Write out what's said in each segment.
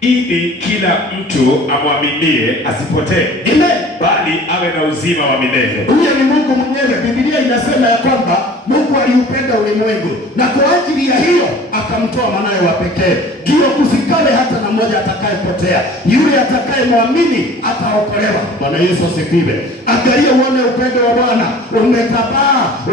ili kila mtu amwaminie asipotee, bali awe na uzima wa milele. Huyo ni Mungu mwenyewe. Biblia inasema ya kwamba Mungu aliupenda ulimwengu na kwa ajili ya hiyo akamtoa mwanawe wa pekee, ndio kusikale hata na mmoja atakayepotea, yule atakayemwamini ataokolewa. Bwana Yesu asifiwe. Angalia uone upendo wa Bwana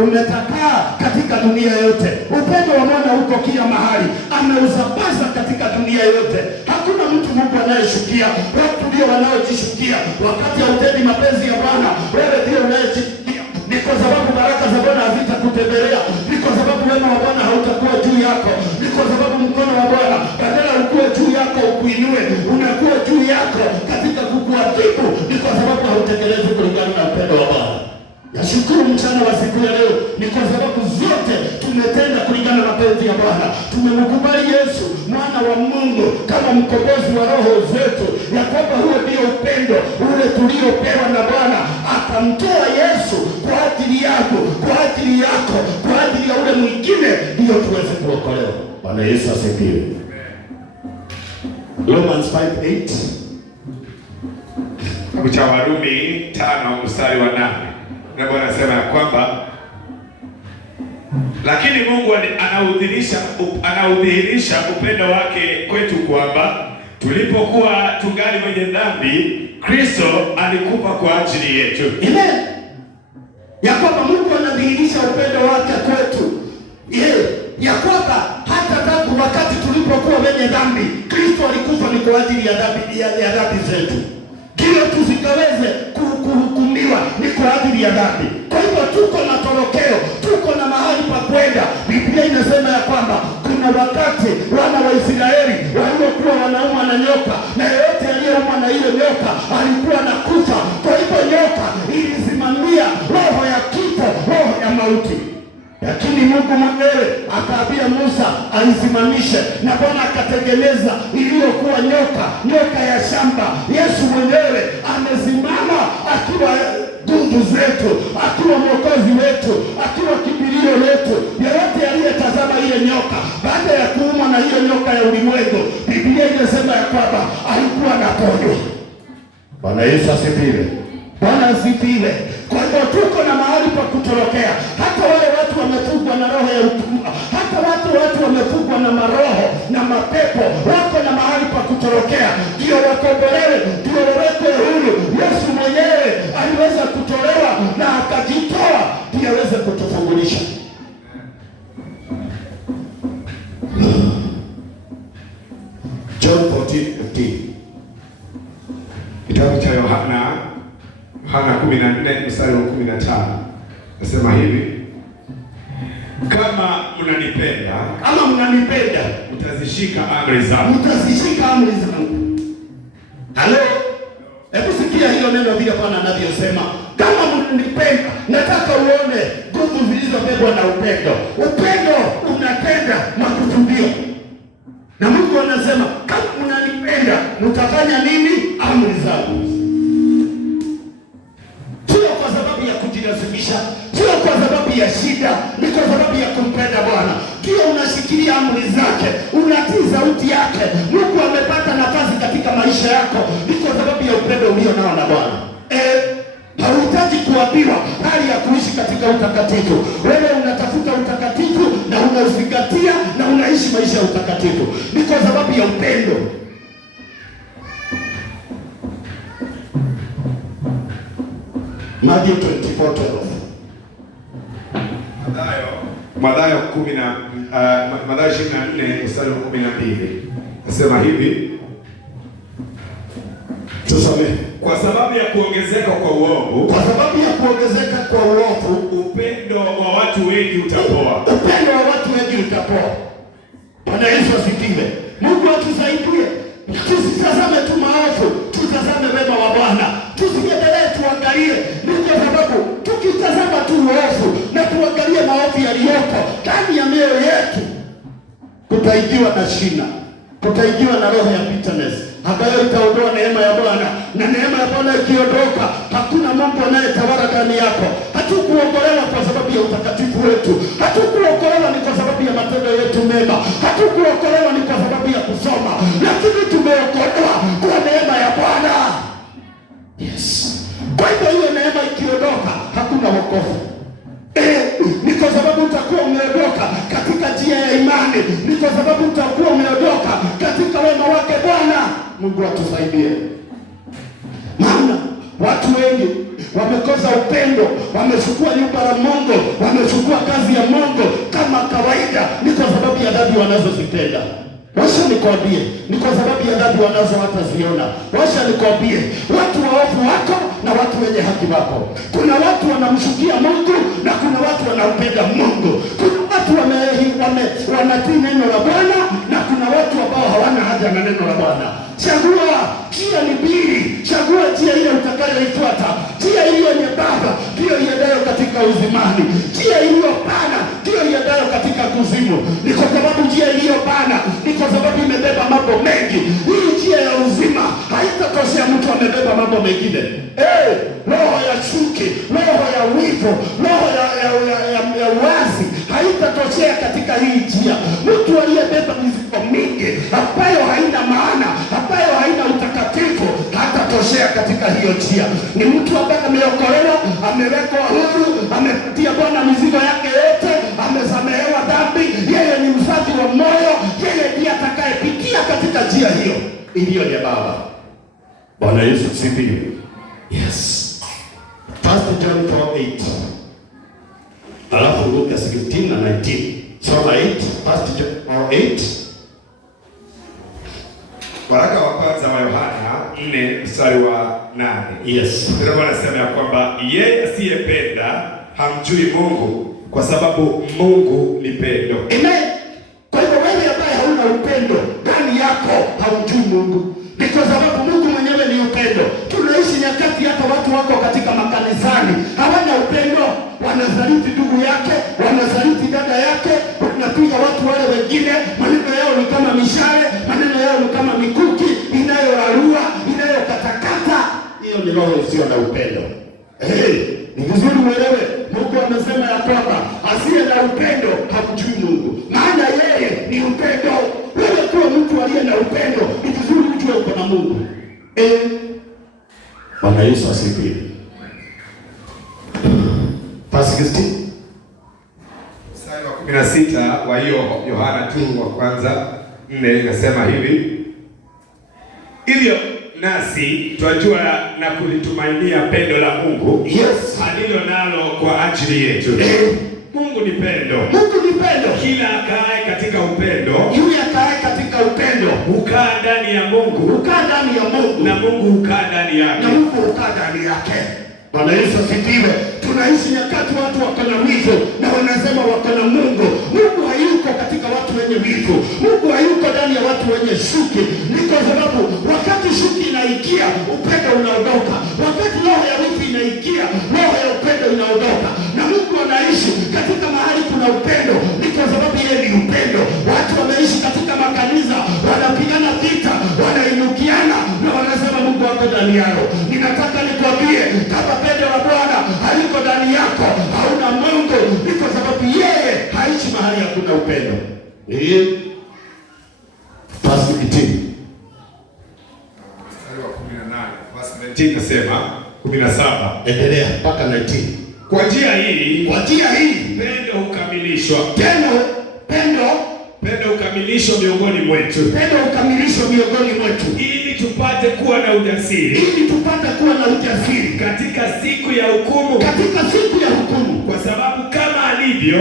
umetakaa katika dunia yote. Upendo wa Bwana uko kila mahali, ameusambaza katika dunia yote. Hakuna mtu Mungu anayeshukia. Watu ndio wanaojishukia wakati hautendi mapenzi ya Bwana. Wewe ndio unayejishukia. Ni kwa sababu baraka za Bwana hazitakutembelea. Ni kwa sababu wema wa Bwana hautakuwa juu yako. Ni kwa sababu mkono wa Bwana badala ukue juu yako ukuinue, unakuwa juu yako katika kukuadhibu. Ni kwa sababu hautekelezi kulingana na upendo wa Bwana. Nashukuru mchana wa siku ya leo ni kwa sababu zote tumetenda kulingana na mapenzi ya Bwana. Tumemkubali Yesu mwana wa Mungu kama mkombozi wa roho zetu, ya kwamba huo ndio upendo ule tuliopewa na Bwana. Akamtoa Yesu kwa ajili yako, kwa ajili yako, kwa ajili ya ule mwingine, ndio tuweze kuokolewa. Bwana Yesu asifiwe. Romans 5:8. Kitabu cha Warumi 5 mstari wa 8. Na Bwana anasema ya kwamba lakini Mungu anaudhihirisha upendo wake kwetu kwamba tulipokuwa tungali wenye dhambi, Kristo alikufa kwa ajili yetu. Amen. Ya kwamba Mungu anadhihirisha upendo wake kwetu. Ya kwamba hata tangu wakati tulipokuwa wenye dhambi, Kristo alikufa ni kwa ajili ya dhambi zetu. Kile tusikaweze kuhukumiwa ni kwa ajili ya dhambi. Kwa hivyo tuko na torokeo, tuko na mahali pa kwenda. Biblia inasema ya kwamba kuna wakati wana wa Israeli waliokuwa wanaumwa na nyoka, na yeyote aliyeumwa na hiyo nyoka alikuwa na kufa. Kwa hivyo nyoka ilisimamia roho ya kifo, roho ya mauti. Lakini Mungu mwenyewe akaambia Musa aisimamishe, na Bwana akatengeneza iliyokuwa nyoka ya shamba. Yesu mwenyewe amesimama akiwa nguvu zetu, akiwa mwokozi wetu, akiwa kimbilio letu. Yeyote aliyetazama ile nyoka baada ya kuumwa na hiyo nyoka ya ulimwengu, Biblia inasema ya kwamba alikuwa anaponywa. Bwana Yesu asifiwe. Bwana asifiwe. Kwa hivyo tuko na mahali pa kutorokea. Hata wale watu wamefungwa na roho ya utumwa, hata watu wamefungwa na maroho na mapepo, wako na mahali pa kutorokea, ndio wakombolewe, ndio wawekwe huru. Yesu mwenyewe aliweza kutolewa na akajitoa ndio aweze kutufungulisha. John 14:15. Kitabu cha Yohana 14 mstari wa 15. Nasema hivi: kama mnanipenda mtazishika amri zangu. Halo? Hebu sikia hilo neno vile Bwana anavyosema. Kama mnanipenda, nataka uone nguvu zilizobebwa na upendo. Upendo unatenda makusudio. Na Mungu anasema kama mnanipenda mtafanya nini? Amri zangu. Sio kwa sababu ya kujilazimisha, sio kwa sababu ya shida, ni kwa sababu ya kumpenda Bwana. Ndio unashikilia amri zake, unatii sauti yake. Mungu amepata nafasi katika maisha yako, ni kwa sababu ya upendo ulio nao na Bwana. Hauhitaji kuambiwa hali ya kuishi katika utakatifu. Wewe unatafuta utakatifu na unauzingatia na unaishi maisha ya utakatifu, ni kwa sababu ya upendo. Mathayo 24:12. Mathayo 24 mstari wa 12. Nasema hivi. Tusome. Kwa sababu ya kuongezeka kwa uovu, upendo wa watu wengi utapoa. Bwana Yesu asifiwe. Mungu atusaidie. Tusitazame tu maovu, tutazame wema wa Bwana. Tusiendelee tuangalie, ni kwa sababu tukitazama tu uovu na tuangalie maovu yaliyoko ndani ya mioyo yetu, tutaijiwa na shina, tutaijiwa na roho ya bitterness ambayo itaondoa neema ya Bwana. Na neema ya Bwana ikiondoka, hakuna Mungu anayetawala ndani yako. Hatukuokolewa kwa sababu ya utakatifu wetu, hatukuokolewa ni kwa sababu ya matendo yetu mema, hatukuokolewa ni kwa sababu ya kusoma, lakini tumeokolewa kwa neema ya Bwana. Yes. Kwa hivyo hiyo neema ikiondoka, hakuna wokovu. Ni kwa sababu utakuwa umeondoka katika njia ya imani, ni kwa sababu utakuwa umeondoka katika wema wake Bwana. Mungu atusaidie. Maana watu wengi wamekosa upendo, wamechukua nyumba la Mungu, wamechukua kazi ya Mungu kama kawaida, ni kwa sababu ya dhambi wanazozitenda. Washa nikwambie, ni kwa sababu ya dhambi wanazo hataziona. Washa nikwambie, watu waovu wako na watu wenye haki wako. Kuna watu wanamshukia Mungu na kuna watu wanampenda Mungu. Kuna watu wanatii neno la Bwana na kuna watu ambao hawana haja na neno la Bwana. Chagua, njia ni mbili. Chagua njia ile utakayoifuata. Njia iliyo nyembamba ndiyo iendayo katika uzimani, njia iliyo pana ndiyo iendayo katika kuzimu. Ni kwa sababu njia iliyo pana, ni kwa sababu imebeba mambo mengi. Hii njia ya uzima haitakosea mtu amebeba mambo mengine. Roho ya chuki, roho ya wivu, roho ya uasi haitatosea katika hii njia. Mtu aliyebeba mizigo mingi ambayo haina maana, ambayo haina utakatifu, hatatoshea katika hiyo njia. Ni mtu ambaye ameokolewa, amewekwa huru, amepatia Bwana mizigo yake yote, amesamehewa dhambi, yeye ni msafi wa moyo, yeye ndiye atakayepitia katika njia hiyo iliyo nyembamba. Bwana Yesu asifiwe. Yes. 1 John 4:8. Alafu Luka 16 na 19. Soma 8, 1 John 4:8. Waraka wa kwanza wa Yohana 4 mstari wa 8. Yes. Ndio anasema ya kwamba yeye asiyependa hamjui Mungu, kwa sababu Mungu ni pendo. Amen. Kwa hivyo wewe ambaye hauna upendo ndani yako haumjui Mungu. Ni kwa sababu Mungu mwenyewe ni upendo. Tunaishi nyakati hata watu wako katika makanisani hawana upendo, wanazaliti ndugu yake, wanazaliti dada yake, wanapiga watu wale wengine, maneno yao ni kama mishale, maneno yao ni kama mikuki inayoarua, inayokatakata. Hiyo ni roho isiyo na upendo. Ni vizuri uelewe, Mungu amesema ya kwamba asiye na upendo hamjui Mungu, maana yeye ni upendo. Wewe kuwa mtu aliye na upendo, ni vizuri ujue uko na Mungu. Bwana Yesu asifiwe. Verse 16. Mstari wa 16 wa hiyo Yohana tu wa kwanza 4 inasema hivi: hivyo nasi twajua na kulitumainia pendo la Mungu, yes, alilo nalo kwa ajili yetu. Mungu ni pendo. Mungu ni pendo. Kila akae katika upendo, yule akae katika upendo ukaa ndani ya Mungu, ukaa ndani ya Mungu, na Mungu ukaa ndani yake, na Mungu ukaa ndani yake. Bwana Yesu asifiwe. Tunaishi nyakati watu wako na wivu na wanasema wako na Mungu. Mungu hayuko katika watu wenye wivu. Mungu hayuko ndani ya watu wenye shuki. Ni kwa sababu wakati shuki inaingia, upendo unaondoka. Wakati roho ya wivu inaingia, roho ya upendo inaondoka. Na Mungu anaishi katika mahali kuna upendo, ni kwa sababu yeye ni upendo. Watu wameishi katika makanisa, wanapigana vita, wanainukiana na wanasema Mungu wako ndani yao. Ninataka nikwambie, kama pendo la Bwana haliko ndani yako, hauna Mungu. Ni kwa sababu yeye haishi mahali hakuna upendo. Verse 18. Mstari wa 18. Verse 19 nasema 17. Endelea mpaka 19. Kwa njia hii pendo hukamilishwa. Pendo ukamilishwa miongoni mwetu. Pendo ukamilishwa miongoni mwetu. Ili tupate kuwa na ujasiri. Katika siku ya hukumu. Kwa sababu kama alivyo,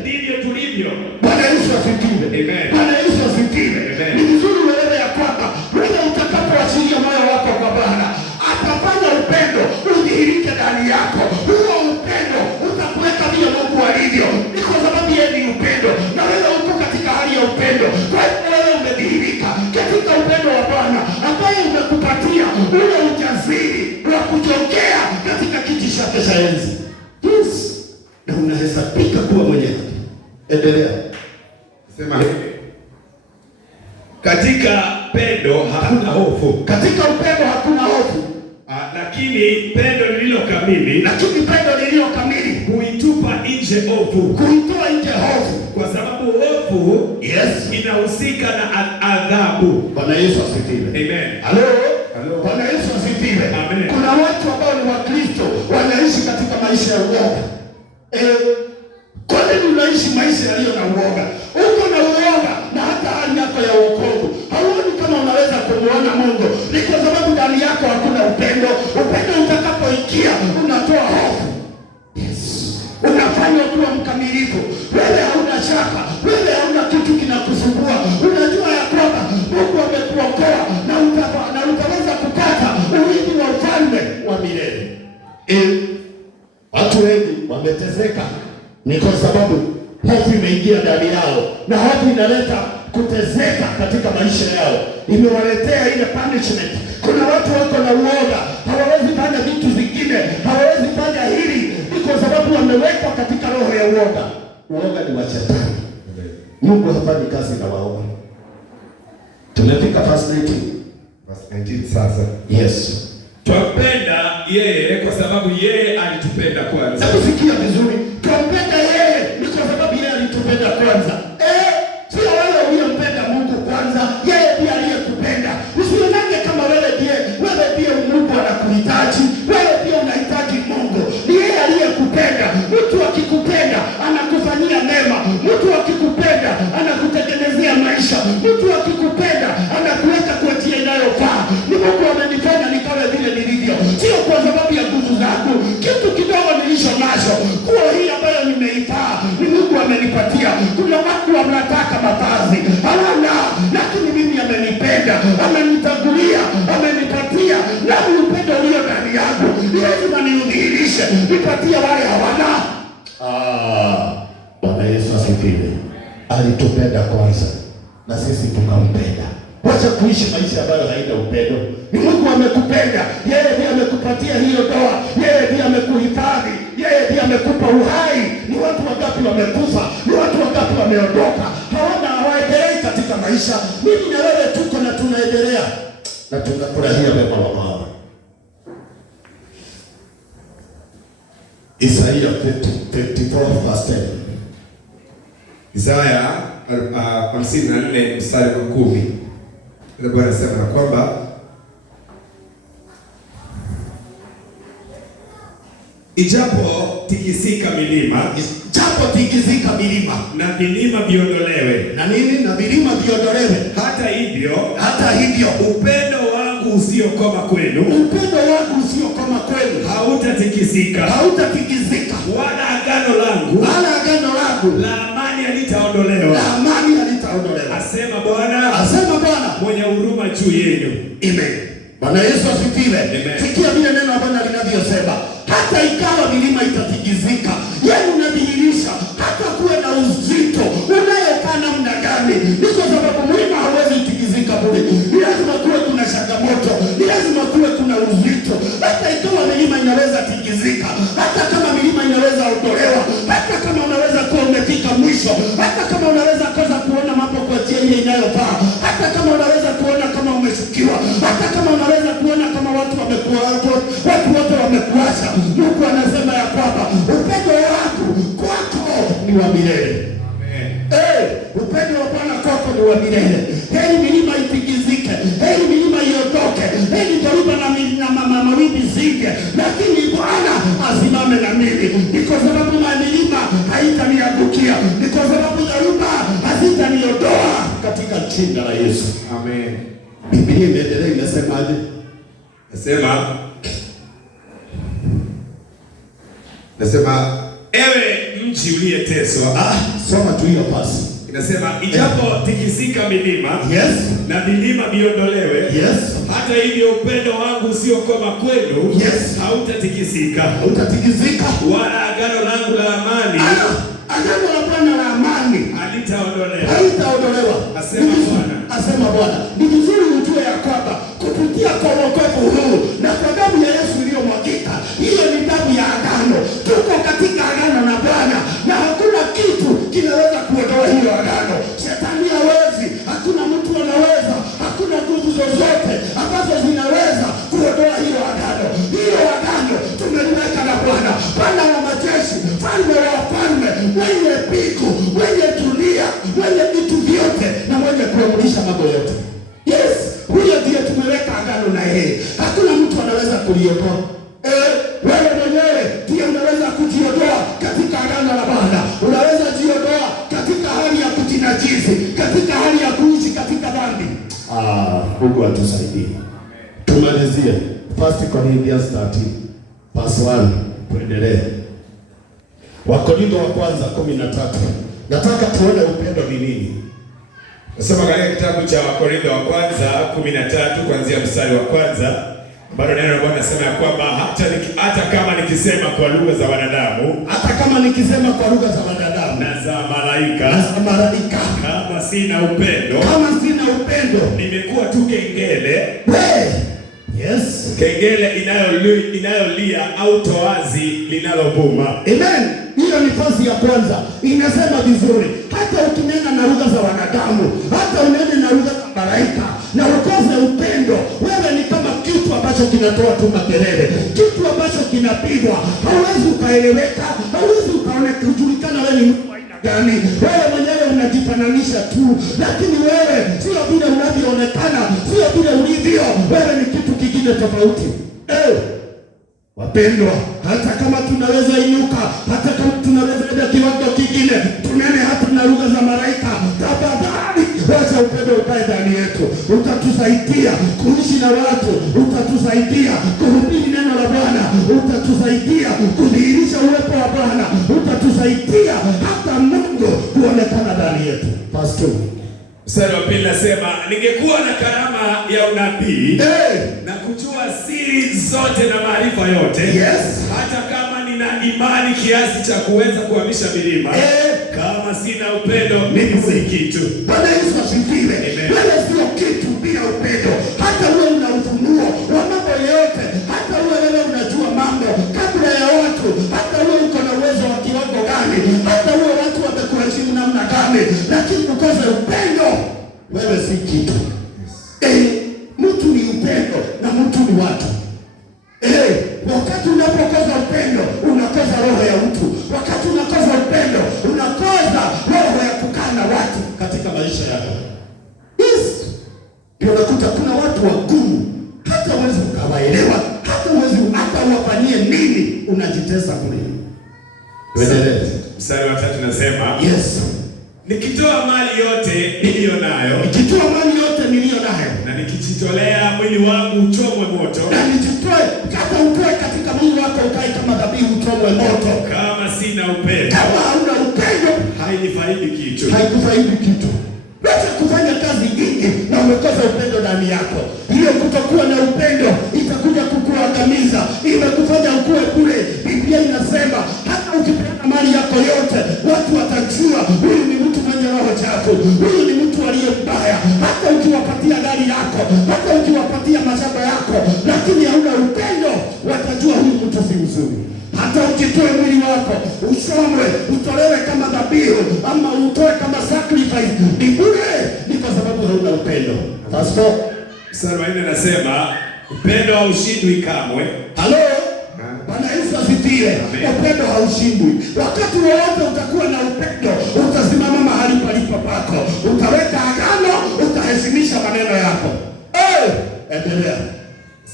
ndivyo tulivyo. Bwana Yesu asifiwe. Amen. Bwana Yesu asifiwe. Ni vizuri uelewe ya kwamba wewe utakapoachilia moyo wako kwa Bwana, atafanya upendo udhihirike ndani yako. Huo upendo utakuweka vile Mungu alivyo. Ni kwa sababu yeye ni upendo na wewe uko katika hali ya upendo. Kwa hiyo wewe umedhihirika katika upendo wa Bwana ambaye umekupatia ule ujasiri wa kujongea katika kiti chake cha enzi. Yes. Na unahesabika kuwa mwenye haki. Endelea. Sema hivi: katika pendo hakuna hofu. Katika upendo hakuna hofu. Lakini pendo lililo kamili nje hofu, kuitoa nje hofu, kwa sababu hofu inahusika na adhabu. Bwana Yesu asifiwe. Amen. Halo. Bwana Yesu asifiwe. Amen. Kuna watu ambao ni Wakristo wanaishi katika maisha ya uoga. Kwa nini unaishi maisha yaliyo na uoga? Uko na uoga na hata hali yako ya wokovu hauoni kama unaweza kumuona Mungu. Ni kwa sababu ndani yako hakuna upendo. Upendo utakapoingia unatoa hofu. Unafanya kuwa mkamilifu. Wewe hauna shaka, wewe hauna kitu kinakusumbua. Unajua ya kwamba Mungu amekuokoa na utaweza kupata urithi wa ufalme wa milele. Watu wengi wameteseka ni kwa sababu hofu imeingia ndani yao, na hofu inaleta kuteseka katika maisha yao, imewaletea ile punishment. Kuna watu wako na uoga, hawawezi fanya vitu vingine, hawawezi fanya hili, ni kwa sababu wamewekwa katika roho ya uoga. Uoga ni wa Shetani. Mungu hafanyi kazi na waoga. Tumefika verse 19 sasa. Yes. Twampenda yeye kwa sababu yeye alitupenda kwanza. Nakusikia vizuri. Twampenda yeye ni kwa sababu yeye alitupenda kwanza. Sio wewe uliyempenda Mungu kwanza, yeye ndiye aliyekupenda. Usionane kama wewe ndiye Mungu anakuhitaji. Wewe pia unahitaji Mungu. Ni yeye aliyekupenda. Mtu akikupenda anakufanyia mema. Mtu akikupenda anakutengenezea maisha. Mtu akikupenda anakuweka kwa njia inayofaa. Ni Mungu amenifanya nikawe vile nilivyo. Sio kwa sababu ya nguvu zangu. Kitu kidogo nilicho nacho, kuwa hii ambayo nimeivaa ni Mungu amenipatia. Kuna watu wanataka mavazi hawana, lakini mimi amenipenda, amenitangulia, amenipatia. Nami upendo ulio ndani yangu lazima niudhihirishe, nipatie wale hawana. Bwana Yesu asifiwe. Alitupenda kwanza na sisi tukampenda. Wacha kuishi maisha ambayo haina upendo. Ni Mungu amekupenda, yeye ndiye amekupatia hiyo ndoa, yeye ndiye amekuhifadhi, yeye ndiye amekupa uhai. Ni watu wangapi wamekufa? Ni watu wangapi wameondoka? Hawaendelei katika maisha. Mimi na wewe tuko na tunaendelea na tunafurahia wema wa Bwana. Isaya 54 verse 10. Isaya 54 mstari wa 10. Bwana anasema kwamba ijapo tikisika milima na vilima viondolewe. Na nini? Na vilima viondolewe. Hata hivyo upendo wangu usiokoma kwenu hautatikisika. Wala agano langu la amani halitaondolewa. Asema Bwana mwenye huruma juu yenu. Amen. Bwana Yesu asifiwe. Sikia vile neno la Bwana linavyosema. Hata ikawa milima itatikizika, yeye unadhihirisha hata kuwe na uzito unayokaa namna gani. Ni kwa sababu mlima hauwezi tikizika bure. Ni lazima kuwe kuna changamoto, ni lazima kuwe kuna uzito. Hata ikawa milima inaweza tikizika, hata kama milima inaweza ondolewa, hata kama unaweza kuwa umefika mwisho, hata kama unaweza kosa kuona mambo kwa njia ile inayofaa, hata kama unaweza kuona kama umeshukiwa, hata kama unaweza kuona kama watu wote wamekuacha. Mungu anasema ya kwamba upendo wangu kwako ni wa milele. Amen. Upendo wa Bwana kwako ni wa milele. Heri milima itikizike, heri milima iondoke, heri dhoruba na mawimbi zije, lakini Bwana asimame na mimi. Ni kwa sababu milima haitaniangukia, ni kwa sababu dhoruba hazitaniondoa katika jina la Yesu. Amen. Biblia imeendelea inasemaje? Nasema ewe mji uliyeteswa. Soma tu hiyo basi. Inasema ijapo tikisika milima na vilima viondolewe, hata hivyo upendo wangu usiokoma kwenu hautatikisika. Wala agano langu la amani agano la Bwana la amani halitaondolewa. Asema Bwana. Ni vizuri ujue ya kwamba kupitia kwa wokovu huu na kwa damu ya Yesu iliyomwagika, hiyo ni damu ya agano. Tuko katika agano na Bwana na hakuna kitu kinaweza kuondoa hiyo agano. Shetani hawezi, hakuna mtu anaweza, hakuna nguvu zozote ambazo zinaweza kuondoa hiyo agano. Hiyo agano tumeliweka na Bwana, Bwana wa majeshi, Mfalme wa wafalme, tumeweka agano na yeye. Hakuna mtu anaweza kuliondoa. Wewe mwenyewe ndiye unaweza kujiondoa katika agano la Bwana. Unaweza jiondoa katika hali ya kujinajisi, katika hali ya kuishi katika dhambi. Mungu atusaidie. Tumalizie 1 Corinthians 13:1. Tuendelee. Wakorintho wa kwanza 13. Nataka tuone upendo ni nini. Nasoma katika kitabu cha Wakorintho wa kwanza 13 kuanzia mstari wa kwanza. Bado neno la Bwana nasema ya kwamba hata kama nikisema kwa lugha za wanadamu, hata kama nikisema kwa lugha za wanadamu na za malaika, kama sina upendo, nimekuwa tu kengele. Yes. Kengele inayolia au toazi linalovuma. Amen. Hiyo ni fazi ya kwanza. Inasema vizuri, hata ukinena na lugha za wanadamu, hata unene na lugha za malaika, na ukose upendo, wewe ni kama kitu ambacho kinatoa tu makelele, kitu ambacho kinapigwa, hauwezi ukaeleweka, hauwezi ukajulikana wewe ni mtu aina gani. Wewe mwenyewe unajifananisha tu, lakini wewe sio vile unavyoonekana, sio vile ulivyo. Wewe ni kitu kingine tofauti. Wapendwa, hata kama tunaweza inuka, hata kama tunaweza enda kiwango kingine, tunene hata na lugha za malaika, tafadhali wacha upendo ukae ndani yetu. Utatusaidia kuishi na watu, utatusaidia kuhubiri neno la Bwana, utatusaidia kudhihirisha uwepo wa Bwana, utatusaidia hata Mungu kuonekana ndani yetu. Pastor, mstari wa pili nasema, ningekuwa na karama ya unabii na kujua siri zote na maarifa yote, hata kama nina imani kiasi cha kuweza kuhamisha milima, kama sina upendo mimi si kitu. Bwana Yesu asifiwe. Wewe sio kitu bila upendo. Hata wewe una ufunuo wa mambo yote, hata wewe unajua mambo kabla ya watu, hata wewe uko na uwezo wa kiwango gani, hata wewe watu watakuheshimu namna gani, lakini ukose upendo, wewe si kitu. Mtu ni upendo na mtu ni watu. Wakati unapokosa upendo, unakosa roho ya mtu. Wakati unakosa upendo, unakosa roho ya kukaa na watu katika maisha yako. Ndio unakuta kuna watu wagumu, hata uwezi ukawaelewa, hata uwafanyie nini, unajitesa kule. Mstari wa 3 nasema, nikitoa mali yote niliyo nayo, na nikijitolea mwili wangu uchomwe moto, na nijitoe hata utoe katika mwili wako ukae kama dhabihu uchomwe moto, kama sina upendo, kama hauna upendo, hainifaidi kitu. Haikufaidi kitu. Wacha kufanya kazi nyingi na umekosa upendo ndani yako. Ile kutokuwa na upendo itakuja kukuangamiza, imekufanya ukue kule. Biblia inasema hata ukipeana mali yako yote, watu watajua huyu ni mtu mwenye roho chafu, huyu ni mtu aliye mbaya. Hata ukiwapatia gari yako, hata ukiwapatia mashamba yako, lakini hauna upendo, watajua huyu mtu si mzuri. Hata ukitoe mwili wako usomwe, utolewe kama dhabihu ama utoe kama sacrifice, ni bure, ni kwa sababu hauna upendo. Pastor, mstari wa 4 nasema, upendo haushindwi kamwe. Halo? Bwana Yesu asifiwe. Upendo haushindwi. Wakati wowote utakuwa na upendo, utasimama mahali palipo pako, utaweka agano, utaheshimisha maneno yako. Endelea.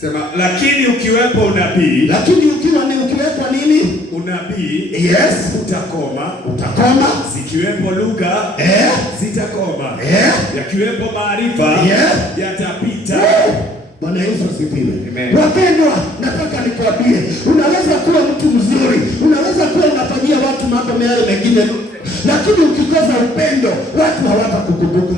Sema, lakini ukiwepo unabii, ukiwepo nini? Unabii, utakoma. Zikiwepo lugha, zitakoma. Yakiwepo maarifa, yatapita. Bwana Yesu asifiwe. Wapendwa, nataka nikwambie, unaweza kuwa mtu mzuri, unaweza kuwa unafanyia watu mambo yale mengine, lakini ukikosa upendo, watu hawatakukumbuka.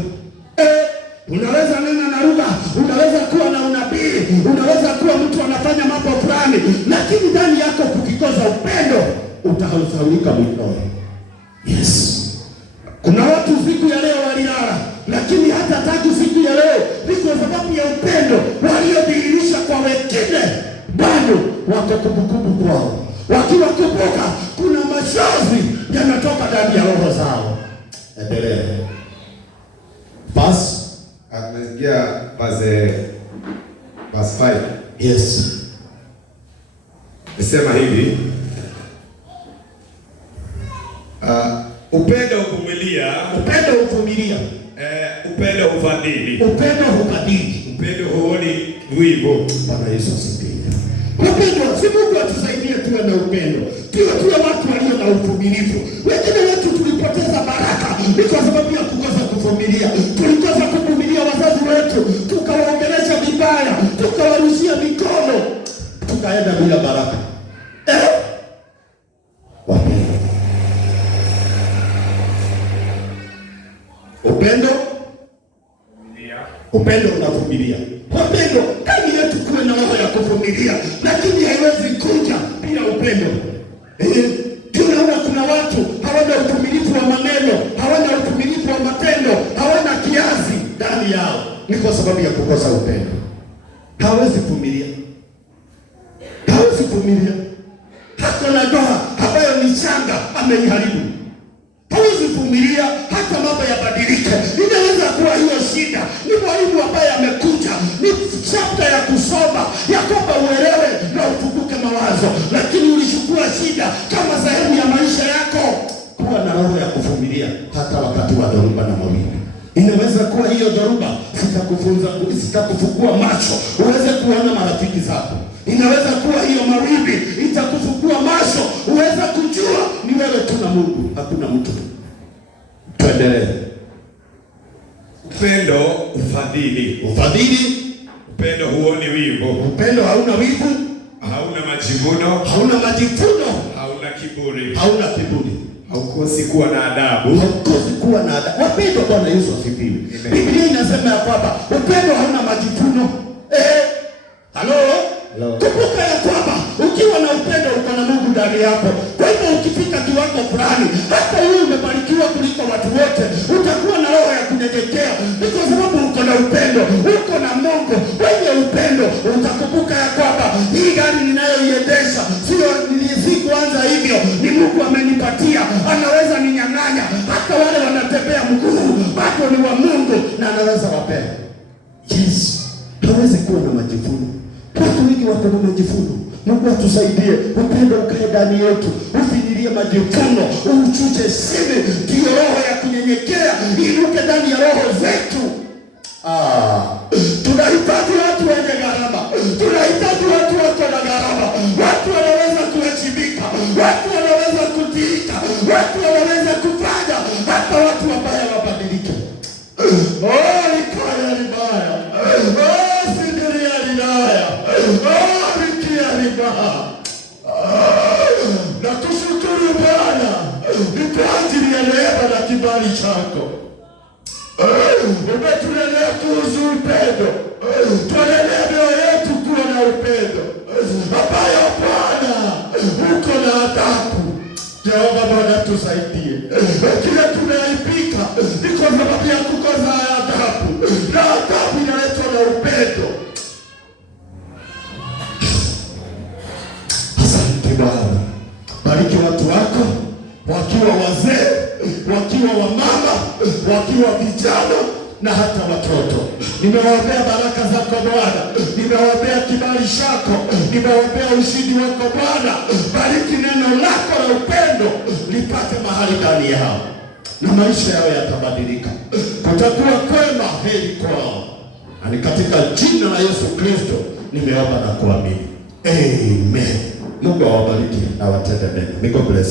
Unaweza nena na lugha, unaweza kuwa na unabii, unaweza kuwa mtu anafanya mambo fulani, lakini ndani yako kukikosa upendo, utasahaulika mwenyewe. Kuna watu siku ya leo walilala, lakini hata tangu siku ya leo ni kwa sababu ya upendo waliodhihirisha kwa wengine, bado wako kumbukumbu kwao. Wakiwakumbuka, kuna machozi yanatoka ndani ya roho zao. Endelea. Basi Tumesikia verse 5. Nisema hivi, upendo huvumilia, upendo hufadhili, upendo huoni wivu. Bwana Yesu asifiwe. Wapendwa, si Mungu atusaidie tuwe na upendo, tuwe watu walio na uvumilivu. Wengine wetu tulipoteza baraka ni kwa sababu ya kukosa kuvumilia. Tulikosa kuvumilia wazazi wetu, tukawaongelesha vibaya, tukawarushia mikono, tukaenda bila baraka. Wapendwa, upendo unavumilia. Wapendwa, ndani yetu kuwe na roho ya kuvumilia, lakini haiwezi kuja bila upendo. Tunaona kuna watu hawana uvumilivu wa maneno, hawana uvumilivu wa matendo, hawana kiasi ndani yao. Ni kwa sababu ya kukosa upendo. Hawezi vumilia, hawezi vumilia. Hata na ndoa ambayo ni changa ameiharibu. Hawezi vumilia hata mambo yabadilike. Inaweza kuwa hiyo shida ni mwalimu ambaye amekuja, ni chapter ya kusoma ya kwamba uelewe na ufunguke mawazo, lakini ulichukua shida kama sehemu ya maisha yako. Kuwa na roho ya kuvumilia hata wakati wa dhoruba na mawimbi. Inaweza kuwa hiyo dhoruba sitakufungua macho uweze kuona marafiki zako. Inaweza kuwa hiyo mawimbi itakufungua macho uweze kujua ni wewe tu na Mungu, hakuna mtu. Tuendelee. Upendo ufadhili. Upendo huoni wivu. Upendo hauna wivu, hauna majivuno, hauna kiburi. Haukosi kuwa na adabu. Wapendwa, Bwana Yesu asifiwe. Biblia inasema ya kwamba upendo hauna majivuno. Halo? Kumbuka ya kwamba ukiwa na upendo uko na Mungu ndani yako. Kwa hivyo ukifika kiwango fulani, hata wewe umebarikiwa kuliko watu wote, utakuwa na roho ya kunyenyekea kwa sababu uko na upendo, uko na Mungu. Wenye upendo utakumbuka ya kwamba hii gari ninayoiendesha si kuanza hivyo, ni Mungu amenipatia, anaweza ninyang'anya. Hata wale wanatembea mguu bado ni wa Mungu na anaweza wapea. Yesu hawezi kuwa na majivuno. Watu wengi wako na majivuno. Mungu atusaidie upendo ukae ndani yetu, ufinyilie majivuno, uchuje chini, ndio roho ya kunyenyekea iruke ndani ya roho zetu. Tunahitaji watu wenye gharama, tunahitaji watu wako na gharama, watu wanaweza kuheshimika, watu wanaweza kutiika, watu wanaweza kufanya hata watu wabaya wabadilike. Likaya libaya, sidiria linaya, likia libaya. Na tushukuru Bwana ni kwa ajili ya neema na kibali chako. Umetulelea kuhusu upendo, tuelelea mioyo yetu kuwa na upendo ambayo Bwana uko na adabu. Jehova Bwana tusaidie. Kile tunaipika ni kwa sababu ya kukosa adabu, na adabu inaletwa na upendo. Asante Bwana, bariki watu wako wakiwa wazee, wakiwa wamama, wakiwa vijana na hata watoto. Nimewaombea baraka zako Bwana, nimewaombea kibali chako, nimewaombea ushindi wako Bwana. Bariki neno lako la upendo lipate mahali ndani yao, na maisha yao yatabadilika, kutakuwa kwema, heri kwao. Ni katika jina la Yesu Kristo nimeomba na kuamini, amen. Mungu awabariki na watende mema.